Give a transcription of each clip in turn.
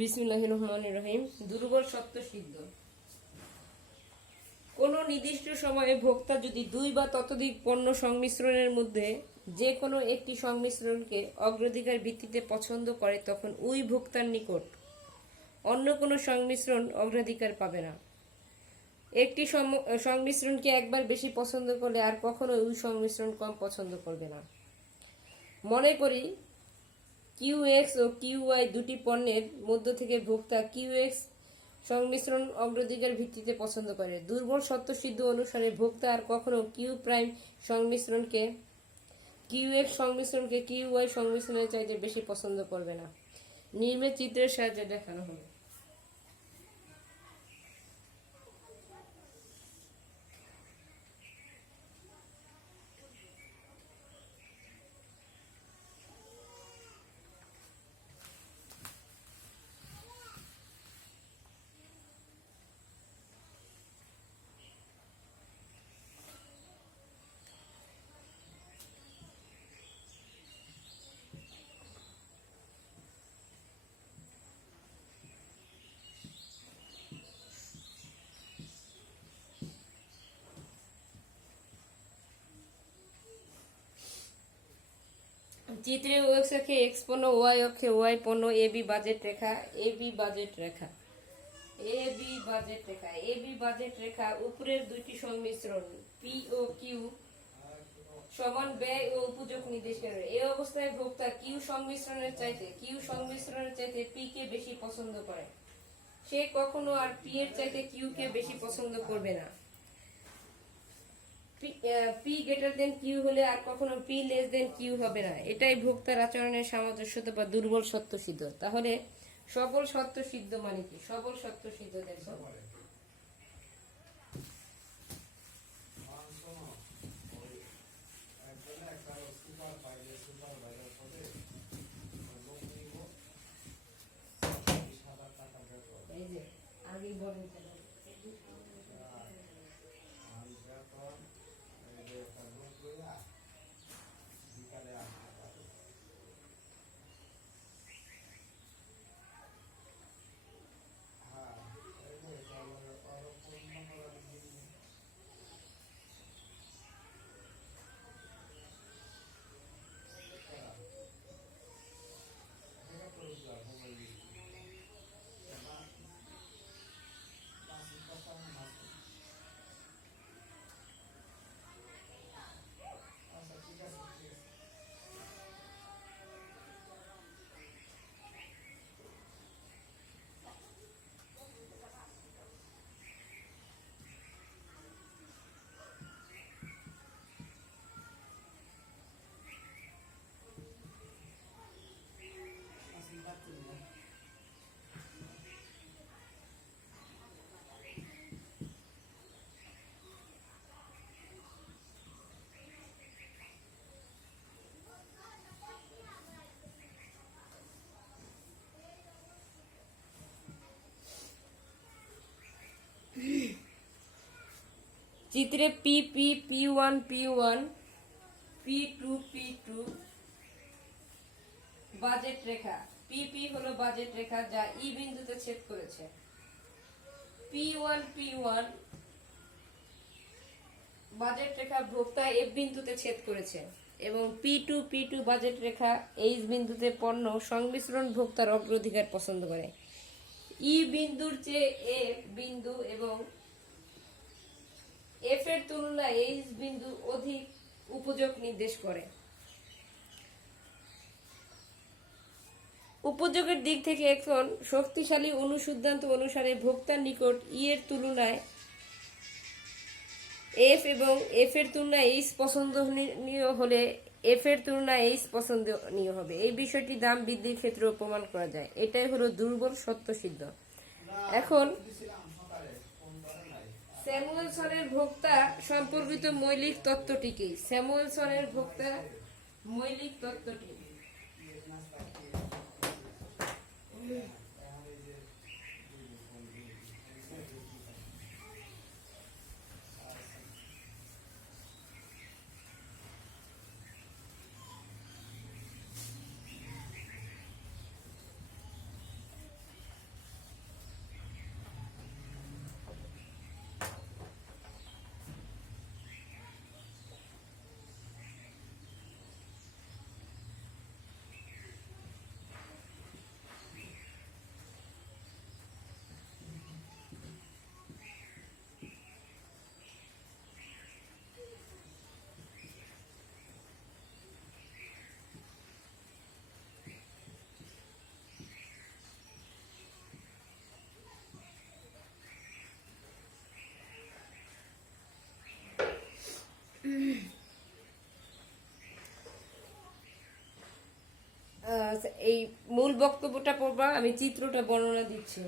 বিসমিল্লাহির রহমানির রহিম। দুর্বল সত্য সিদ্ধ। কোনো নির্দিষ্ট সময়ে ভোক্তা যদি দুই বা ততোধিক পণ্য সংমিশ্রণের মধ্যে যে কোনো একটি সংমিশ্রণকে অগ্রাধিকার ভিত্তিতে পছন্দ করে, তখন ওই ভোক্তার নিকট অন্য কোনো সংমিশ্রণ অগ্রাধিকার পাবে না। একটি সংমিশ্রণকে একবার বেশি পছন্দ করলে আর কখনো ওই সংমিশ্রণ কম পছন্দ করবে না। মনে করি কিউএক্স ও কিউওয়াই দুটি পণ্যের মধ্য থেকে ভোক্তা কিউএক্স সংমিশ্রণ অগ্রাধিকার ভিত্তিতে পছন্দ করে। দুর্বল সত্যসিদ্ধ অনুসারে ভোক্তা আর কখনো কিউএক্স সংমিশ্রণকে কিউওয়াই সংমিশ্রণের চাইতে বেশি পছন্দ করবে না। নিম্নে চিত্রের সাহায্যে দেখানো হলো। চিত্রে এক্স অক্ষে এক্স পণ্য, ওয়াই অক্ষে ওয়াই পণ্য, এবি বাজেট রেখা, এবি বাজেট রেখা উপরের দুইটি সংমিশ্রণ পি ও কিউ সমান ব্যয় ও উপযোগ নির্দেশ করে। এই অবস্থায় ভোক্তা কিউ সংমিশ্রণের চাইতে পি কে বেশি পছন্দ করে। সে কখনো আর পি এর চাইতে কিউ কে বেশি পছন্দ করবে না। পি গ্রেটার দেন কিউ হলে আর কখনো পি লেস দেন কিউ হবে না। এটাই ভোক্তার আচরণের সামঞ্জস্যতা বা দুর্বল সত্য সিদ্ধ। তাহলে সবল সত্য সিদ্ধ মানে কি? সবল সত্য সিদ্ধ দেখো। এই যে আগেই বলেন চিত্রে P P P one P one P two budget রেখা। পি হলো বাজেট রেখা যা ই বিন্দুতে ছেদ করেছে। পি ওয়ান বাজেট রেখা ভোক্তা এফ বিন্দুতে ছেদ করেছে এবং পি টু বাজেট রেখা এইচ বিন্দুতে পণ্য সংমিশ্রণ ভোক্তার অগ্রাধিকার পছন্দ করে। ই বিন্দুর চেয়ে এফ বিন্দু এবং এফ এর তুলনায় এইচ বিন্দু অধিক উপযোগ নির্দেশ করে। উপযোগের দিক থেকে এখন শক্তিশালী অনুসিদ্ধান্ত অনুসারে ভোক্তার নিকট ই এর তুলনায় এফ এবং এফ এর তুলনায় এইচ পছন্দনীয় হলে এফ এর তুলনায় এইচ পছন্দনীয় হবে। এই বিষয়টি দাম বৃদ্ধির ক্ষেত্রেও প্রমাণ করা যায়। এটাই হলো দুর্বল সত্য সিদ্ধ। এখন স্যামুয়েলসনের ভোক্তা সম্পর্কিত মৌলিক তত্ত্বটি। এই মূল বক্তব্যটা পড়বা, আমি চিত্রটা বর্ণনা দিচ্ছি।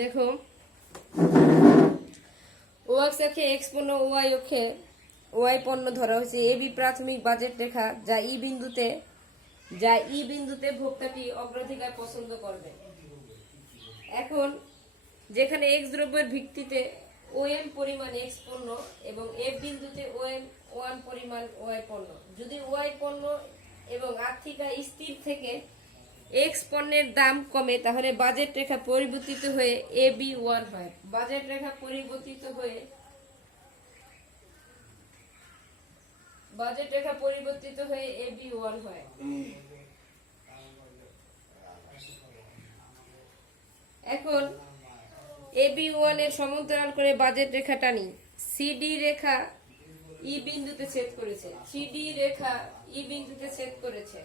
দেখো, ও অক্ষে এক্স পণ্য, ওয়াই অক্ষে ওয়াই পণ্য ধরা হয়েছে। এ বি প্রাথমিক বাজেট রেখা, যা ই বিন্দুতে ভোক্তাটি অগ্রাধিকার পছন্দ করবে। এখন যেখানে এক্স দ্রব্যের ভিত্তিতে ওএম পরিমাণ এক্স পণ্য এবং এফ বিন্দুতে ওএম ওয়ান পরিমাণ ওয়াই পণ্য, যদি ওয়াই পণ্য এবং আর্থিক আয় স্থির থেকে এক্স পণ্যের দাম কমে, তাহলে বাজেট রেখা পরিবর্তিত হয়ে এ বি ওয়ান হয়। বাজেট রেখা পরিবর্তিত হয়ে এ বি ওয়ান হয়। এখন এ বি ওয়ান এর সমান্তরাল করে বাজেট রেখা টানি। সিডি রেখা ই বিন্দুতে ছেদ করেছে।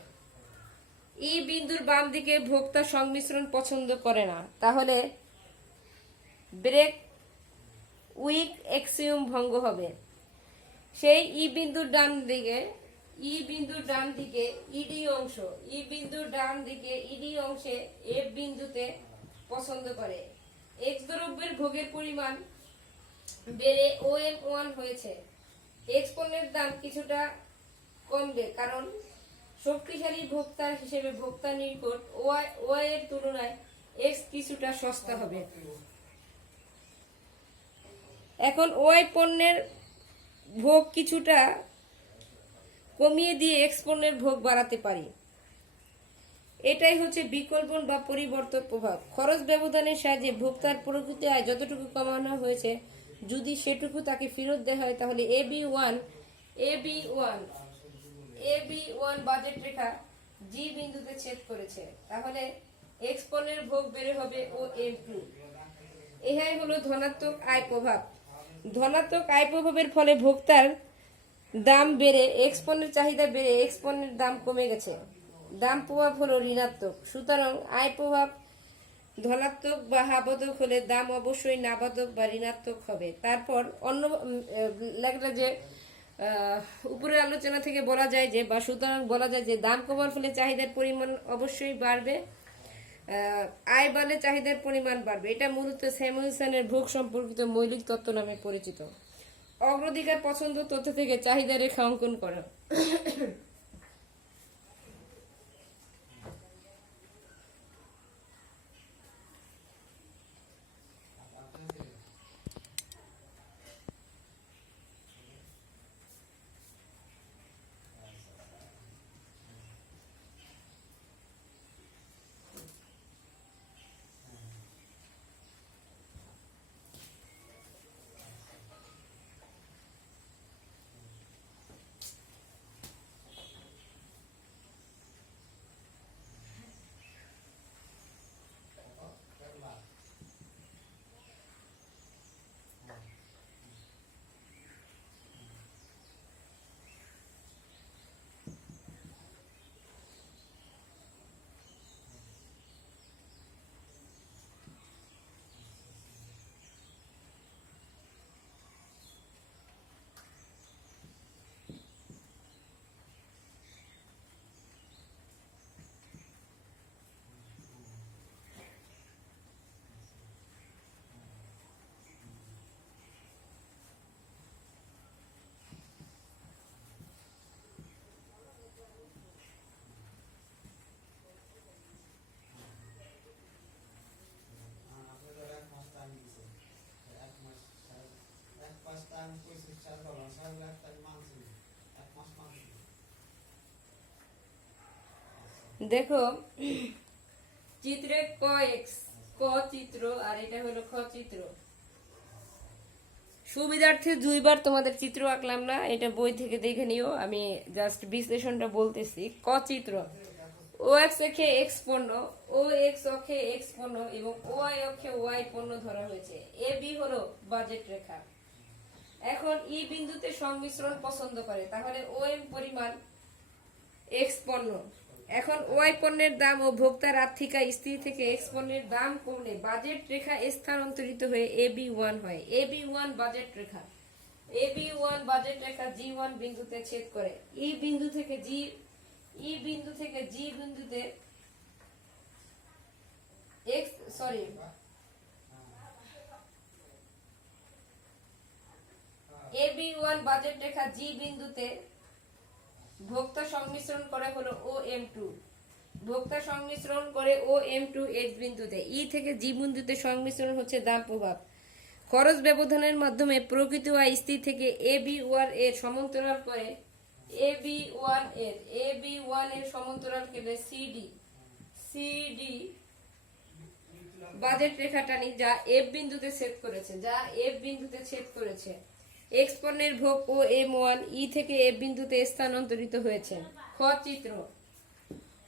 ই বিন্দুর বাম দিকে ভোক্তা সংমিশ্রণ পছন্দ করে না, তাহলে ব্রেক উইক এক্সিওম ভঙ্গ হবে। সেই ই বিন্দুর ডান দিকে ইডি অংশে এফ বিন্দুতে পছন্দ করে। এক্স দ্রব্যের ভোগের পরিমাণ বেড়ে ওএম ওয়ান হয়েছে। এক্স পণ্যের দাম কিছুটা কমবে, কারণ শক্তিশালী ভোক্তা হিসেবে ভোক্তার নিকট ওয়াই এর তুলনায় এক্স কিছুটা সস্তা হবে। এখন ওয়াই পণ্যের ভোগ কিছুটা কমিয়ে দিয়ে এক্স পণ্যের ভোগ বাড়াতে পারি। এটাই হচ্ছে বিকল্পন বা পরিবর্তন প্রভাব। খরচ ব্যবধানের সাহায্যে ভোক্তার প্রকৃত আয় যতটুকু কমানো হয়েছে, যদি সেটুকু তাকে ফেরত দেওয়া হয়, তাহলে এ বি ওয়ান বাজেট রেখা জি বিন্দুতে ছেদ করেছে, তাহলে এক্স পণ্যের ভোগ বেড়ে হবে ও এম টু। এটাই হলো ধনাত্মক আয় প্রভাব। ধনাত্মক আয় প্রভাবের ফলে ভোক্তার দাম বেড়ে এক্স পণ্যের চাহিদা বেড়ে এক্স পণ্যের দাম কমে গেছে। দাম প্রভাব হলো ঋণাত্মক। সুতরাং আয় প্রভাব ধনাত্মক বা হাবাধক হলে দাম অবশ্যই নাবাধক বা ঋণাত্মক হবে। তারপর অন্য লেখা যে উপরের আলোচনা থেকে বলা যায় যে, বা সুতরাং বলা যায় যে দাম কমার ফলে চাহিদার পরিমাণ অবশ্যই বাড়বে, আয় বাড়লে চাহিদার পরিমাণ বাড়বে। এটা মূলত স্যামুয়েলসনের ভোগ সম্পর্কিত মৌলিক তত্ত্ব নামে পরিচিত। অগ্রাধিকার পছন্দ তথ্য থেকে চাহিদা রেখা অঙ্কন করা। দেখো চিত্রে ক এক্স, ক চিত্র আর এটা হলো খ চিত্র। সুবিধার্থে দুইবার তোমাদের চিত্র আঁকলাম না, এটা বই থেকে দেখে নিও, আমি জাস্ট বিশ্লেষণটা বলতেছি। ক চিত্র, ও এক্স অক্ষে এক্স পণ্য, ও এক্স অক্ষে এক্স পণ্য এবং ওয়াই অক্ষে ওয়াই পণ্য ধরা হয়েছে। এ বি হলো বাজেট রেখা। এখন ই বিন্দুতে সংমিশ্রণ পছন্দ করে, তাহলে ও এম পরিমাণ এক্স পণ্য। এখন ওয়াই পণ্যের দাম ও ভোক্তার আর্থিক আয় স্থির থেকে এক্স পণ্যের দাম কমলে বাজেট রেখা স্থানান্তরিত হয়ে এ বি ওয়ান হয়। A B one budget Rekha, A B one budget Rekha G one বিন্দুতে ছেদ করে। ই বিন্দু থেকে জি বিন্দুতে x A B one budget রেখা জি বিন্দুতে ভোক্তা সংমিশ্রণ করে হলো ও এম টু। ভোক্তা সংমিশ্রণ করে ও এম টু এক্স বিন্দুতে। ই থেকে জি বিন্দুতে সংমিশ্রণ হচ্ছে দাম প্রভাব। খরচ ব্যবধানের মাধ্যমে প্রকৃত আয় স্থির থেকে এ বি ওয়ান এর সমান্তরাল করে এ বি ওয়ান এর সমান্তরাল কেটে সিডি বাজেট রেখা টানি যা এফ বিন্দুতে ছেদ করেছে। এক্স পণ্যের ভোগ ও এম ওয়ান ই থেকে এফ বিন্দুতে স্থানান্তরিত হয়েছে। খ চিত্র,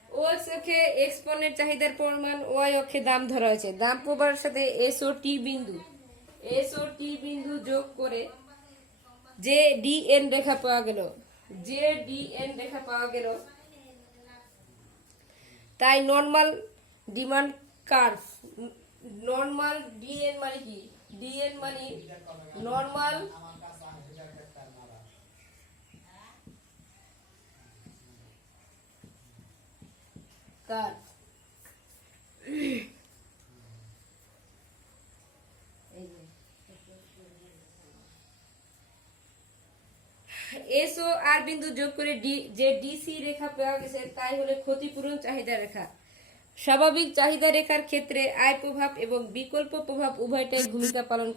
ও অক্ষে এক্স পণ্যের চাহিদার পরিমাণ, ওয়াই অক্ষে দাম ধরা হয়েছে। দাম প্রবাহের সাথে এস ও টি বিন্দু যোগ করে যে ডি এন রেখা পাওয়া গেল, তাই normal demand curve. Normal DN মানে কি? ডিএন মানে নরমাল কার্ভ। এস ও আর বিন্দু যোগ করে যে ডিসি রেখা পাওয়া গেছে তাই হলো ক্ষতিপূরণ চাহিদা রেখা। স্বাভাবিক চাহিদা রেখার ক্ষেত্রে আয় প্রভাব এবং বিকল্প প্রভাব উভয়টাই ভূমিকা পালন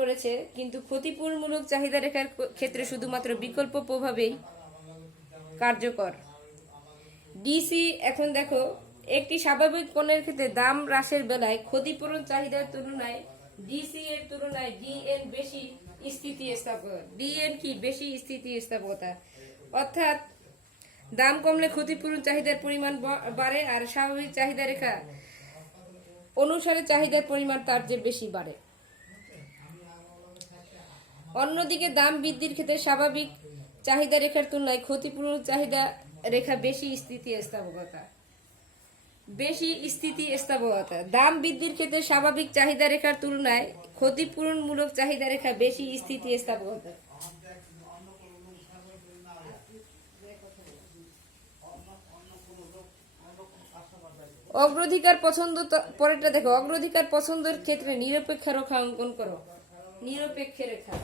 করেছে, কিন্তু ক্ষতিপূরণমূলক চাহিদা রেখার ক্ষেত্রে শুধুমাত্র বিকল্প প্রভাবেই কার্যকর। ডিসি, এখন দেখো একটি স্বাভাবিক পণ্যের ক্ষেত্রে দাম হ্রাসের বেলায় ক্ষতিপূরণ চাহিদার তুলনায় ডিসি এর তুলনায় ডিএন বেশি স্থিতিস্থাপকতা। অর্থাৎ দাম কমলে ক্ষতিপূরণ চাহিদার পরিমাণ বাড়ে আর স্বাভাবিক চাহিদা রেখা অনুসারে চাহিদার পরিমাণ তার চেয়ে বেশি বাড়ে। অন্যদিকে দাম বৃদ্ধির ক্ষেত্রে স্বাভাবিক চাহিদা রেখার তুলনায় ক্ষতিপূরণ চাহিদা রেখা বেশি স্থিতিস্থাপকতা। দাম বৃদ্ধির ক্ষেত্রে স্বাভাবিক চাহিদা রেখার তুলনায় ক্ষতিপূরণমূলক চাহিদা রেখা বেশি স্থিতিস্থাপকতা। অগ্রাধিকার পছন্দ, পরেরটা দেখো। অগ্রাধিকার পছন্দের ক্ষেত্রে নিরপেক্ষ রেখা অঙ্কন করো। নিরপেক্ষ রেখা,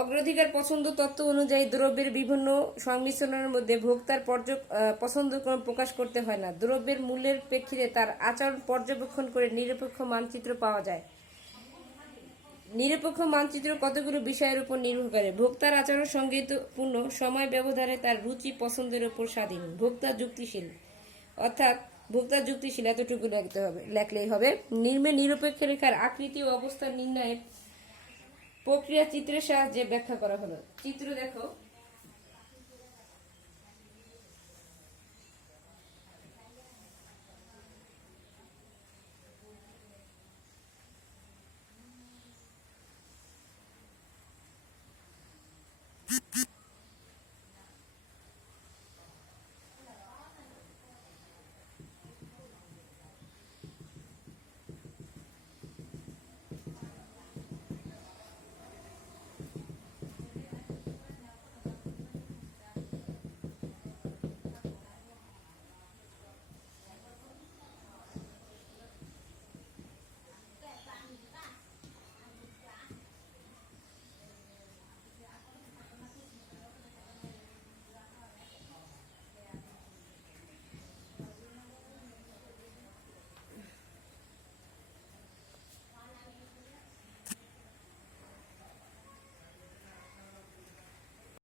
অগ্রাধিকার পছন্দ তত্ত্ব অনুযায়ী দ্রব্যের বিভিন্ন সংমিশ্রণের মধ্যে ভোক্তার পছন্দক্রম প্রকাশ করতে হয় না। দ্রব্যের মূল্যের প্রেক্ষিতে তার আচরণ পর্যবেক্ষণ করে নিরপেক্ষ মানচিত্র পাওয়া যায়। নিরপেক্ষ মানচিত্র কতগুলো বিষয়ের উপর নির্ভর করে। ভোক্তার আচরণ সংগতিপূর্ণ, সময় ব্যবধানে তার রুচি পছন্দের উপর স্বাধীন, ভোক্তা যুক্তিশীল, অর্থাৎ ভোক্তা যুক্তিশীল এতটুকু লিখতে হবে, লেখলেই হবে। নিম্নে নিরপেক্ষ রেখার আকৃতি ও অবস্থান নির্ণয়ের প্রক্রিয়া চিত্রের সাহায্যে ব্যাখ্যা করা হলো। চিত্র দেখো,